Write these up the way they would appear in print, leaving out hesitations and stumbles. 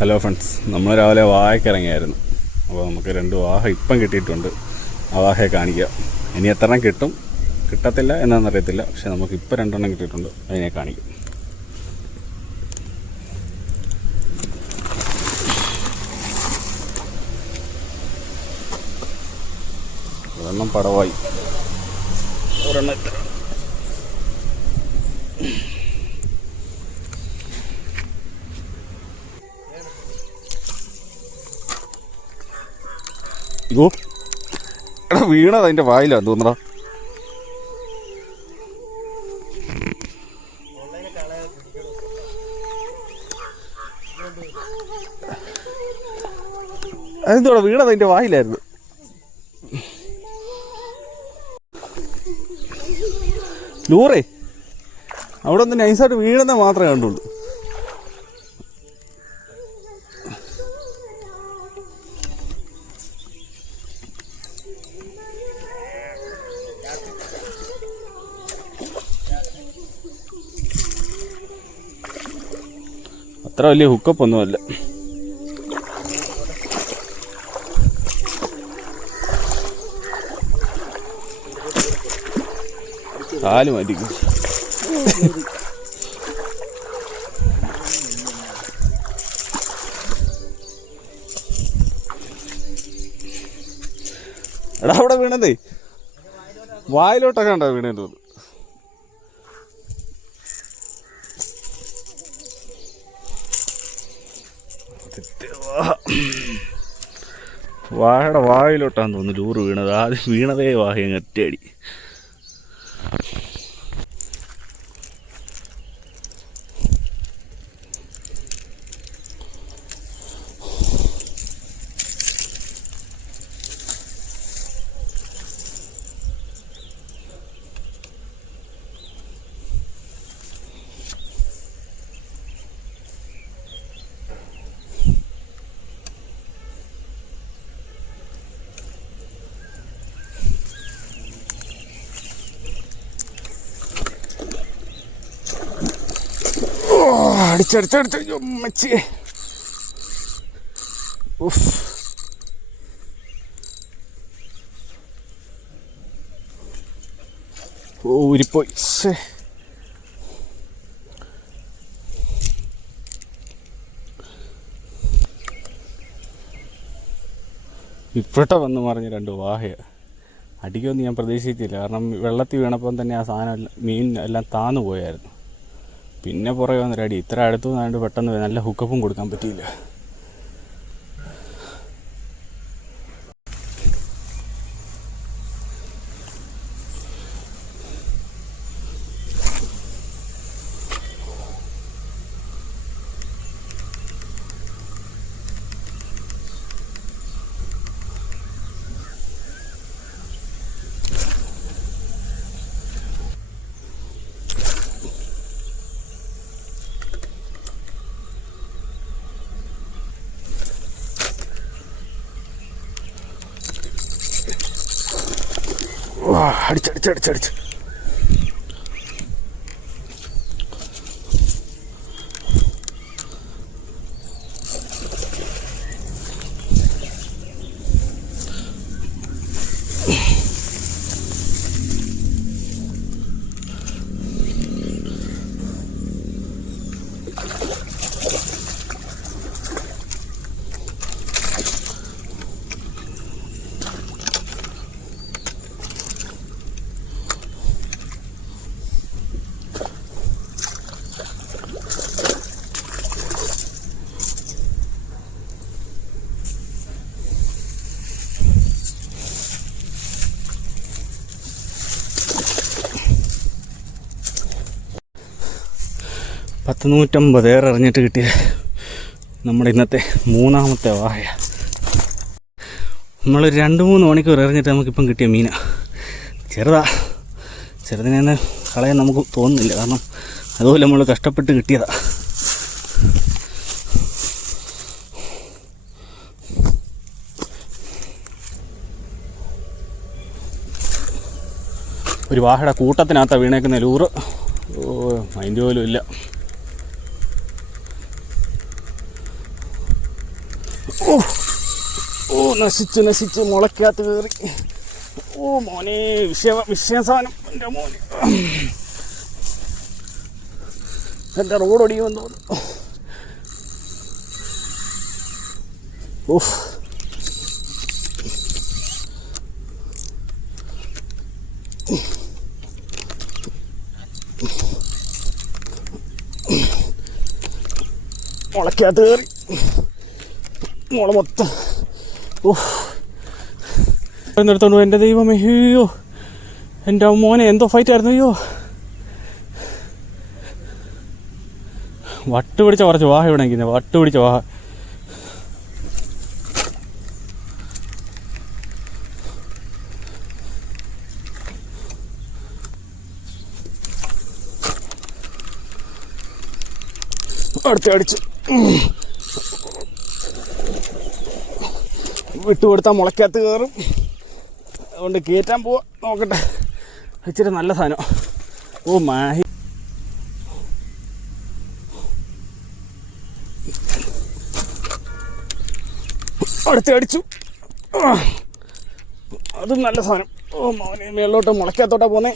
Hello friends, നമ്മൾ രാവിലെ വാഹയ്ക്ക് ഇറങ്ങിയായിരുന്നു. അപ്പോൾ നമുക്ക് 2 വാഹ ഇപ്പം കിട്ടിയിട്ടുണ്ട്. ആ വാഹയെ കാണിക്കാം. ഇനി എത്ര എണ്ണം കിട്ടും കിട്ടത്തില്ല എന്നാണെന്നറിയത്തില്ല, പക്ഷെ നമുക്ക് ഇപ്പോൾ 2 എണ്ണം കിട്ടിയിട്ടുണ്ട്. അതിനെ കാണിക്കും. ഒരെണ്ണം പടവായി, ഒരെണ്ണം ഇത്ര. ഇതോ എടാ, വീണത് അതിൻ്റെ വായിലാണ് തോന്നടാ. അതെന്തോടാ വീണത് അതിൻ്റെ വായിലായിരുന്നു. ലൂറേ അവിടെ ഒന്ന് നൈസായിട്ട് വീഴുന്ന മാത്രമേ കണ്ടുള്ളൂ. അത്ര വലിയ ഹുക്കപ്പ് ഒന്നുമല്ല. കാല് മാറ്റിക്കും. എടാ അവിടെ വീണതേ വായിലോട്ടൊക്കെ ഉണ്ടോ വീണേന്ന് തോന്നുന്നു. വാഴയുടെ വായിലോട്ടാന്ന് തോന്നുന്നു ലൂറ് വീണത്. ആദ്യം വീണതേ വാഹയും ഒറ്റയടി. അടിച്ചടിച്ചടിച്ചോ മച്ചി. ഊരിപ്പോയി. ഇപ്പോഴത്തെ വന്ന് മറിഞ്ഞ് 2 വാഹയ അടിക്കുമെന്ന് ഞാൻ പ്രതീക്ഷിച്ചില്ല. കാരണം വെള്ളത്തിൽ വീണപ്പം തന്നെ ആ സാധനം മീൻ എല്ലാം താന്നു പോയായിരുന്നു. പിന്നെ പുറകെ വന്നൊരടി. ഇത്ര അടുത്തു നിന്നാണ്ട് പെട്ടെന്ന് നല്ല ഹുക്കപ്പും കൊടുക്കാൻ പറ്റിയില്ല. അടിച്ചടിച്ചടിച്ചടിച്ച് $150 എറിഞ്ഞിട്ട് കിട്ടിയ നമ്മുടെ ഇന്നത്തെ 3ാമത്തെ വാഹയ. നമ്മൾ 2-3 മണിക്കൂർ എറിഞ്ഞിട്ട് നമുക്കിപ്പം കിട്ടിയ മീന ചെറുതിനെ കളയാൻ നമുക്ക് തോന്നുന്നില്ല. കാരണം അതുപോലെ നമ്മൾ കഷ്ടപ്പെട്ട് കിട്ടിയതാ. ഒരു വാഹയുടെ കൂട്ടത്തിനകത്താണ് വീണേക്കുന്ന ലൂറ്. മൈൻഡ് പോലും ഇല്ല. ഓ ഓ നശിച്ച് മുളയ്ക്കകത്ത് കയറി. ഓ മോനെ വിഷയ സാധനം. എൻ്റെ മോനെ എൻ്റെ റോഡ് ഒടിയുമെന്ന് തോന്നുന്നു. ഓഹ് മുളയ്ക്കകത്ത് കയറി മുള മൊത്തം. ഓഹ് എടുത്തോണ്ട് എൻ്റെ ദൈവമേ. അയ്യോ എൻ്റെ മോനെ എന്തോ ഫൈറ്റ് ആയിരുന്നു. അയ്യോ വട്ട് പിടിച്ച കുറച്ച് വാഹ ഇവിടെ നിൽക്കുന്നത്. വട്ട് പിടിച്ച വാഹ. അടിച്ച് വിട്ടുകൊടുത്താൽ മുളയ്ക്കകത്ത് കയറും. അതുകൊണ്ട് കയറ്റാൻ പോവാ. നോക്കട്ടെ, ഇച്ചിരി നല്ല സാധനം. ഓ മാഹി അടിച്ചു. അതും നല്ല സാധനം. ഓ മോനെ മേളിലോട്ട് മുളയ്ക്കകത്തോട്ടാ പോന്നേ.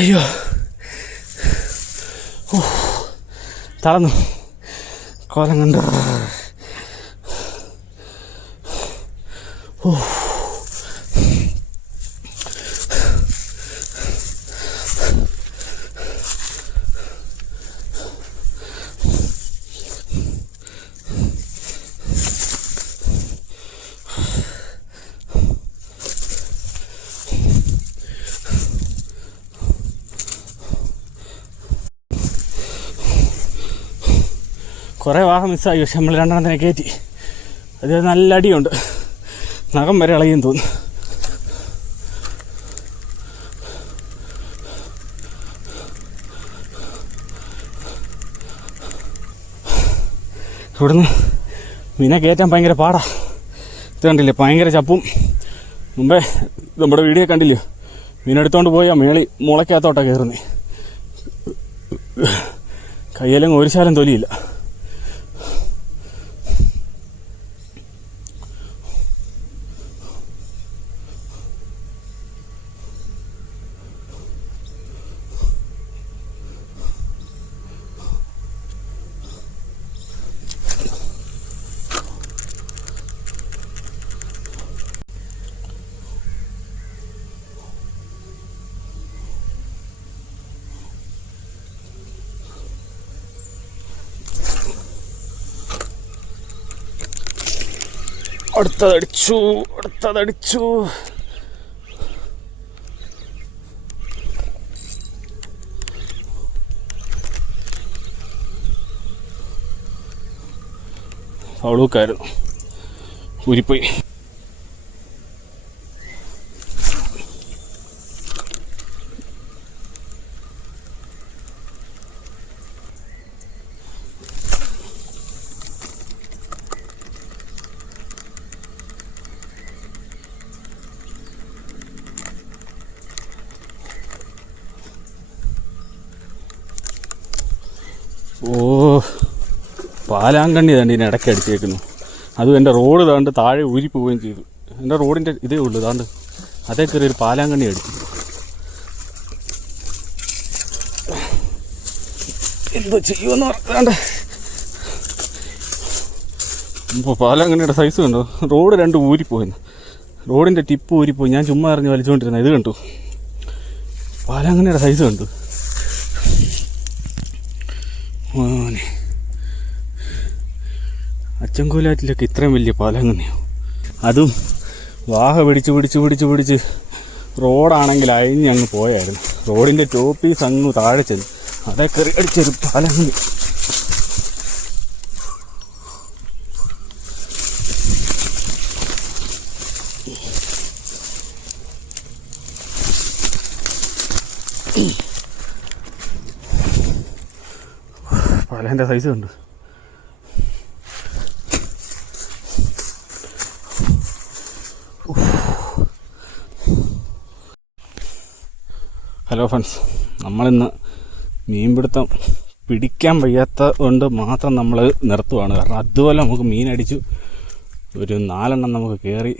അയ്യോ തളർന്നു കോലം കണ്ടു. കുറേ വാഹം മിസ്സായി. പക്ഷെ നമ്മൾ രണ്ടെണ്ണത്തിനെ കയറ്റി. അത് നല്ല അടിയുണ്ട്. നഖം വരെ ഇളകിയെന്ന് തോന്നുന്നു. ഇവിടുന്ന് മീനെ കയറ്റാൻ ഭയങ്കര പാടാ. ഇത് കണ്ടില്ലേ, ഭയങ്കര ചപ്പും. മുമ്പേ നമ്മുടെ വീഡിയോ കണ്ടില്ലയോ, മീനെടുത്തോണ്ട് പോയാൽ മേളി മുളയ്ക്കകത്തോട്ടാണ് കയറുന്നേ. കയ്യിലും ഒരു ശാലം തൊലിയില്ല. അടുത്തതടിച്ചു. അവളൂക്കായിരുന്നു, ഊരിപ്പോയി. ഓ പാലാങ്കണ്ണി താണ്ട് ഇതിന് ഇടയ്ക്ക് അടിച്ചേക്കുന്നു. അതും എൻ്റെ റോഡ് താണ്ട് താഴെ ഊരിപ്പോവുകയും ചെയ്തു. എൻ്റെ റോഡിൻ്റെ ഇതേ ഉള്ളൂ താണ്ട് അതേ കയറി ഒരു പാലാങ്കണ്ണി അടിച്ചു. എന്തോ ചെയ്യുമെന്ന് പറഞ്ഞാണ്ട് ഇപ്പോൾ പാലാങ്കണ്ണിയുടെ സൈസ് കണ്ടോ? റോഡ് രണ്ട് ഊരിപ്പോയിന്ന്, റോഡിൻ്റെ ടിപ്പ് ഊരിപ്പോയി. ഞാൻ ചുമ്മാ ഇറങ്ങി വലിച്ചുകൊണ്ടിരുന്നത്. ഇത് കണ്ടു, പാലാങ്കണ്ണിയുടെ സൈസ് കണ്ടു. മോനെ, അച്ചൻകോലാറ്റിലൊക്കെ ഇത്രയും വലിയ പാലാങ്കണ്ണിയോ? അതും വാഹ പിടിച്ച് റോഡാണെങ്കിൽ അഴിഞ്ഞ് അങ്ങ് പോയായിരുന്നു. റോഡിൻ്റെ ടോപ്പീസ് അങ്ങ് താഴെ ചെന്നു, അതേ കയറി അടിച്ചൊരു പാലാങ്കണ്ണി. പാലേൻ്റെ സൈസ് കണ്ടു. ഹലോ ഫ്രണ്ട്സ്, നമ്മളിന്ന് മീൻപിടുത്തം പിടിക്കാൻ വയ്യാത്ത കൊണ്ട് മാത്രം നമ്മൾ നിർത്തുവാണ്. കാരണം അതുപോലെ നമുക്ക് മീനടിച്ചു, ഒരു 4 എണ്ണം നമുക്ക് കയറി,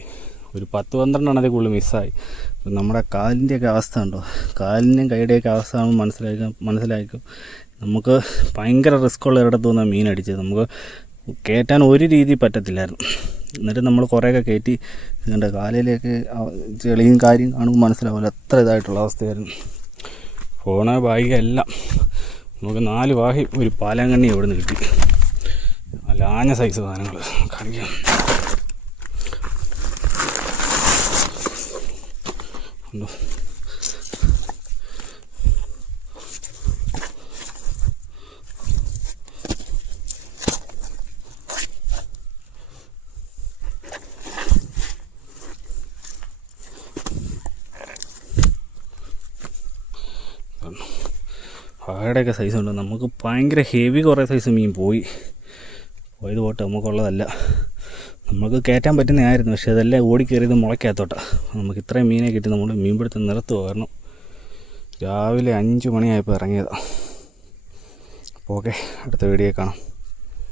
ഒരു 10-12 എണ്ണത്തിൽ കൂടുതൽ മിസ്സായി. നമ്മുടെ കാലിൻ്റെയൊക്കെ അവസ്ഥ ഉണ്ടോ? കാലിൻ്റെയും കൈയുടെയൊക്കെ അവസ്ഥ ആകുമ്പോൾ മനസ്സിലാക്കും നമുക്ക് ഭയങ്കര റിസ്ക്കുള്ള ഒരിടത്തു നിന്നാണ് മീനടിച്ചത്. നമുക്ക് കയറ്റാൻ ഒരു രീതി പറ്റത്തില്ലായിരുന്നു. എന്നിട്ട് നമ്മൾ കുറേയൊക്കെ കയറ്റി, ഇതിൻ്റെ കാലിലേക്ക് ചെളിയും കാര്യം കാണുമ്പോൾ മനസ്സിലാവില്ല, അത്ര ഇതായിട്ടുള്ള അവസ്ഥയായിരുന്നു. ഫോണ് ബാഗ് എല്ലാം നമുക്ക് 4 വാഹി ഒരു പാലാങ്കണ്ണി എവിടെ നിന്ന് കിട്ടി. നല്ല ആഞ്ഞ സൈസ് സാധനങ്ങൾ കാണിക്കാം. ഉണ്ടോ? പാടയൊക്കെ സൈസ് ഉണ്ട്. നമുക്ക് ഭയങ്കര ഹെവി കുറേ സൈസ് മീൻ പോയത് പോട്ടെ, നമുക്കുള്ളതല്ല. നമുക്ക് കയറ്റാൻ പറ്റുന്നതായിരുന്നു, പക്ഷേ അതെല്ലാം ഓടിക്കയറിയത് മുളയ്ക്കകത്തോട്ടാണ്. നമുക്ക് ഇത്രയും മീനെ കിട്ടി നമ്മൾ മീൻപിടുത്തം നിർത്തുക. കാരണം രാവിലെ 5 മണിയായപ്പോൾ ഇറങ്ങിയതാണ്. അപ്പോൾ ഓക്കെ, അടുത്ത വീഡിയോ കാണാം.